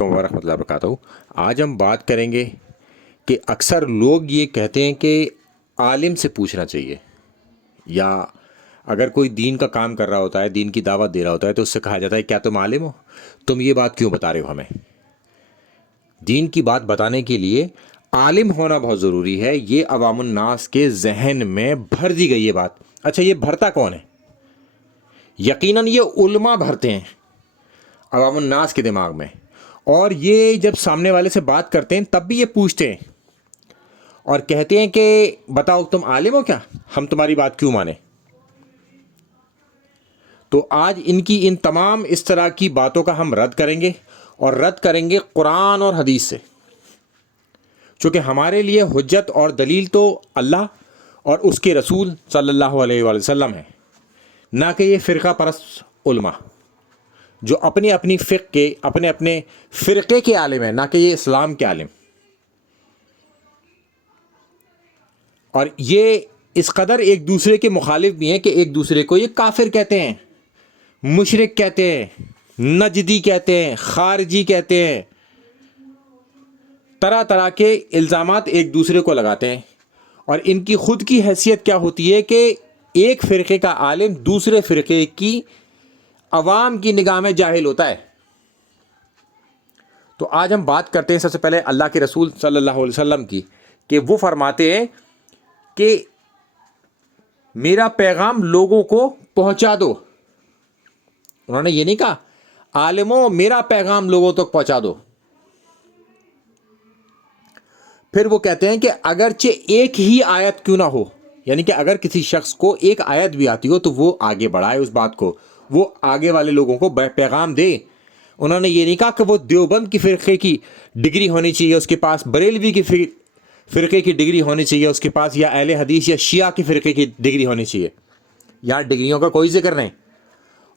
ورحمۃ اللہ وبرکاتہ۔ آج ہم بات کریں گے کہ اکثر لوگ یہ کہتے ہیں کہ عالم سے پوچھنا چاہیے، یا اگر کوئی دین کا کام کر رہا ہوتا ہے، دین کی دعوت دے رہا ہوتا ہے، تو اس سے کہا جاتا ہے کیا تم عالم ہو؟ تم یہ بات کیوں بتا رہے ہو ہمیں؟ دین کی بات بتانے کے لیے عالم ہونا بہت ضروری ہے۔ یہ عوام الناس کے ذہن میں بھر دی گئی یہ بات۔ اچھا، یہ بھرتا کون ہے؟ یقیناً یہ علماء بھرتے ہیں عوام الناس کے دماغ میں، اور یہ جب سامنے والے سے بات کرتے ہیں تب بھی یہ پوچھتے ہیں اور کہتے ہیں کہ بتاؤ تم عالم ہو کیا، ہم تمہاری بات کیوں مانیں؟ تو آج ان تمام اس طرح کی باتوں کا ہم رد کریں گے، اور رد کریں گے قرآن اور حدیث سے، چونکہ ہمارے لیے حجت اور دلیل تو اللہ اور اس کے رسول صلی اللہ علیہ وآلہ وسلم ہے، نہ کہ یہ فرقہ پرست علماء جو اپنی اپنی فقہ کے اپنے اپنے فرقے کے عالم ہیں، نہ کہ یہ اسلام کے عالم۔ اور یہ اس قدر ایک دوسرے کے مخالف بھی ہیں کہ ایک دوسرے کو یہ کافر کہتے ہیں، مشرک کہتے ہیں، نجدی کہتے ہیں، خارجی کہتے ہیں، طرح طرح کے الزامات ایک دوسرے کو لگاتے ہیں۔ اور ان کی خود کی حیثیت کیا ہوتی ہے کہ ایک فرقے کا عالم دوسرے فرقے کی عوام کی نگاہ میں جاہل ہوتا ہے۔ تو آج ہم بات کرتے ہیں سب سے پہلے اللہ کے رسول صلی اللہ علیہ وسلم کی، کہ وہ فرماتے ہیں کہ میرا پیغام لوگوں کو پہنچا دو۔ انہوں نے یہ نہیں کہا عالموں میرا پیغام لوگوں تک پہنچا دو۔ پھر وہ کہتے ہیں کہ اگرچہ ایک ہی آیت کیوں نہ ہو، یعنی کہ اگر کسی شخص کو ایک آیت بھی آتی ہو تو وہ آگے بڑھائے اس بات کو، وہ آگے والے لوگوں کو پیغام دے۔ انہوں نے یہ نہیں کہا کہ وہ دیوبند کی فرقے کی ڈگری ہونی چاہیے اس کے پاس، بریلوی کی فرقے کی ڈگری ہونی چاہیے اس کے پاس، یا اہل حدیث یا شیعہ کی فرقے کی ڈگری ہونی چاہیے۔ یہاں ڈگریوں کا کوئی ذکر نہیں۔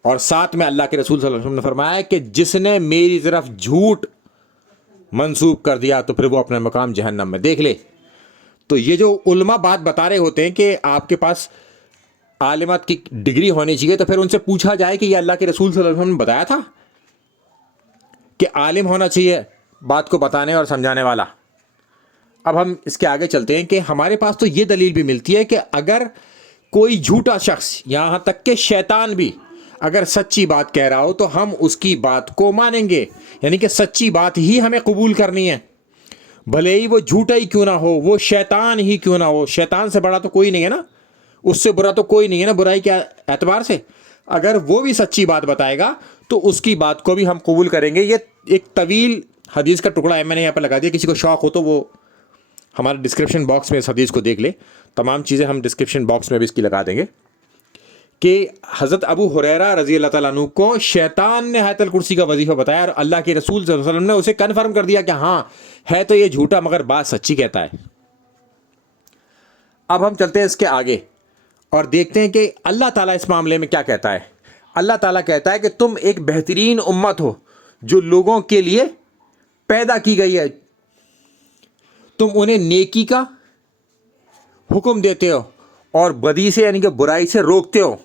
اور ساتھ میں اللہ کے رسول صلی اللہ علیہ وسلم نے فرمایا کہ جس نے میری طرف جھوٹ منسوب کر دیا تو پھر وہ اپنا مقام جہنم میں دیکھ لے۔ تو یہ جو علماء بات بتا رہے ہوتے ہیں کہ آپ کے پاس عالمات کی ڈگری ہونی چاہیے، تو پھر ان سے پوچھا جائے کہ یہ اللہ کے رسول صلی اللہ علیہ وسلم نے بتایا تھا کہ عالم ہونا چاہیے بات کو بتانے اور سمجھانے والا؟ اب ہم اس کے آگے چلتے ہیں کہ ہمارے پاس تو یہ دلیل بھی ملتی ہے کہ اگر کوئی جھوٹا شخص، یہاں تک کہ شیطان بھی اگر سچی بات کہہ رہا ہو تو ہم اس کی بات کو مانیں گے، یعنی کہ سچی بات ہی ہمیں قبول کرنی ہے، بھلے ہی وہ جھوٹا ہی کیوں نہ ہو، وہ شیطان ہی کیوں نہ ہو۔ شیطان سے بڑا تو کوئی نہیں ہے نا، اس سے برا تو کوئی نہیں ہے نا برائی کے اعتبار سے۔ اگر وہ بھی سچی بات بتائے گا تو اس کی بات کو بھی ہم قبول کریں گے۔ یہ ایک طویل حدیث کا ٹکڑا ہے، میں نے یہاں پہ لگا دیا، کسی کو شوق ہو تو وہ ہمارے ڈسکرپشن باکس میں اس حدیث کو دیکھ لے۔ تمام چیزیں ہم ڈسکرپشن باکس میں بھی اس کی لگا دیں گے کہ حضرت ابو ہریرہ رضی اللہ تعالیٰ عنہ کو شیطان نے آیت الکرسی کا وظیفہ بتایا، اور اللہ کے رسول صلی اللہ علیہ وسلم نے اسے کنفرم کر دیا کہ ہاں ہے تو یہ جھوٹا مگر بات سچی کہتا ہے۔ اب ہم چلتے ہیں اس کے آگے اور دیکھتے ہیں کہ اللہ تعالیٰ اس معاملے میں کیا کہتا ہے۔ اللہ تعالیٰ کہتا ہے کہ تم ایک بہترین امت ہو جو لوگوں کے لیے پیدا کی گئی ہے، تم انہیں نیکی کا حکم دیتے ہو اور بدی سے یعنی کہ برائی سے روکتے ہو،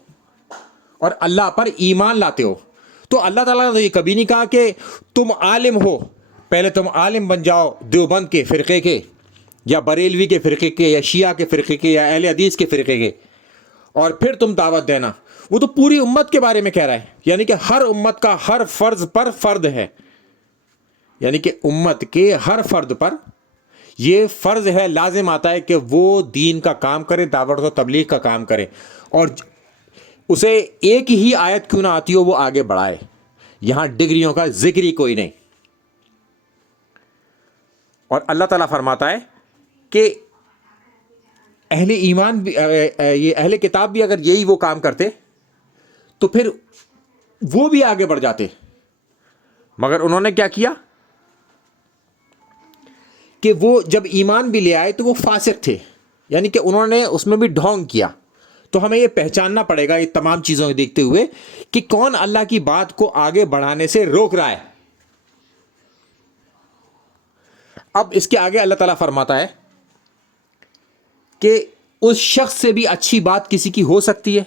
اور اللہ پر ایمان لاتے ہو۔ تو اللہ تعالیٰ نے یہ کبھی نہیں کہا کہ تم عالم ہو، پہلے تم عالم بن جاؤ دیوبند کے فرقے کے، یا بریلوی کے فرقے کے، یا شیعہ کے فرقے کے، یا اہل حدیث کے فرقے کے، اور پھر تم دعوت دینا۔ وہ تو پوری امت کے بارے میں کہہ رہا ہے، یعنی کہ ہر امت کا ہر فرض پر فرض ہے، یعنی کہ امت کے ہر فرد پر یہ فرض ہے، لازم آتا ہے کہ وہ دین کا کام کرے، دعوت و تبلیغ کا کام کرے، اور اسے ایک ہی آیت کیوں نہ آتی ہو وہ آگے بڑھائے۔ یہاں ڈگریوں کا ذکر ہی کوئی نہیں۔ اور اللہ تعالیٰ فرماتا ہے کہ اہل ایمان بھی، یہ اہل کتاب بھی اگر یہی وہ کام کرتے تو پھر وہ بھی آگے بڑھ جاتے، مگر انہوں نے کیا کیا کہ وہ جب ایمان بھی لے آئے تو وہ فاسق تھے، یعنی کہ انہوں نے اس میں بھی ڈھونگ کیا۔ تو ہمیں یہ پہچاننا پڑے گا یہ تمام چیزوں کو دیکھتے ہوئے کہ کون اللہ کی بات کو آگے بڑھانے سے روک رہا ہے۔ اب اس کے آگے اللہ تعالیٰ فرماتا ہے کہ اس شخص سے بھی اچھی بات کسی کی ہو سکتی ہے،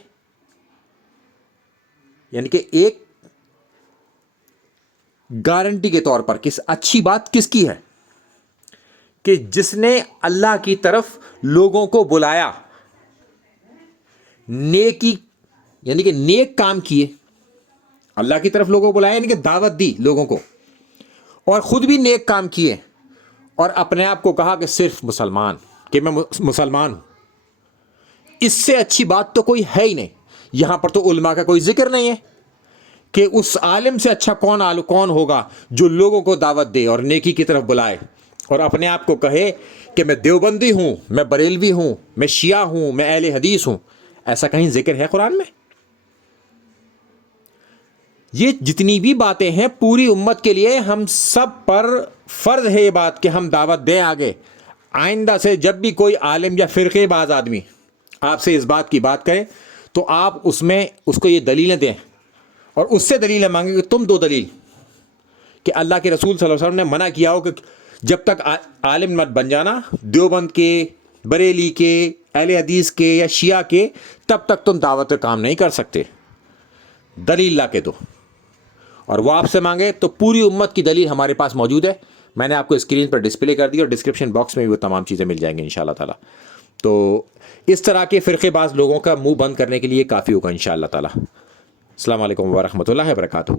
یعنی کہ ایک گارنٹی کے طور پر اچھی بات کس کی ہے؟ کہ جس نے اللہ کی طرف لوگوں کو بلایا، نیکی یعنی کہ نیک کام کیے، اللہ کی طرف لوگوں کو بلایا یعنی کہ دعوت دی لوگوں کو، اور خود بھی نیک کام کیے، اور اپنے آپ کو کہا کہ صرف مسلمان، کہ میں مسلمان ہوں. اس سے اچھی بات تو کوئی ہے ہی نہیں. یہاں پر تو علماء کا کوئی ذکر نہیں ہے کہ اس عالم سے اچھا کون ہوگا جو لوگوں کو دعوت دے اور نیکی کی طرف بلائے، اور اپنے آپ کو کہے کہ میں دیوبندی ہوں، میں بریلوی ہوں، میں شیعہ ہوں، میں اہل حدیث ہوں. ایسا کہیں ذکر ہے قرآن میں؟ یہ جتنی بھی باتیں ہیں پوری امت کے لیے، ہم سب پر فرض ہے یہ بات کہ ہم دعوت دیں آگے. آئندہ سے جب بھی کوئی عالم یا فرقے باز آدمی آپ سے اس بات کی بات کرے تو آپ اس میں اس کو یہ دلیلیں دیں، اور اس سے دلیلیں مانگیں کہ تم دو دلیل کہ اللہ کے رسول صلی اللہ علیہ وسلم نے منع کیا ہو کہ جب تک عالم مت بن جانا دیوبند کے، بریلی کے، اہل حدیث کے یا شیعہ کے، تب تک تم دعوت کا کام نہیں کر سکتے. دلیل لا کے دو، اور وہ آپ سے مانگے تو پوری امت کی دلیل ہمارے پاس موجود ہے. میں نے آپ کو اسکرین پر ڈسپلے کر دی اور ڈسکرپشن باکس میں بھی وہ تمام چیزیں مل جائیں گی انشاءاللہ تعالی. تو اس طرح کے فرقے باز لوگوں کا منہ بند کرنے کے لیے کافی ہوگا انشاءاللہ تعالی. السلام علیکم ورحمۃ اللہ وبرکاتہ.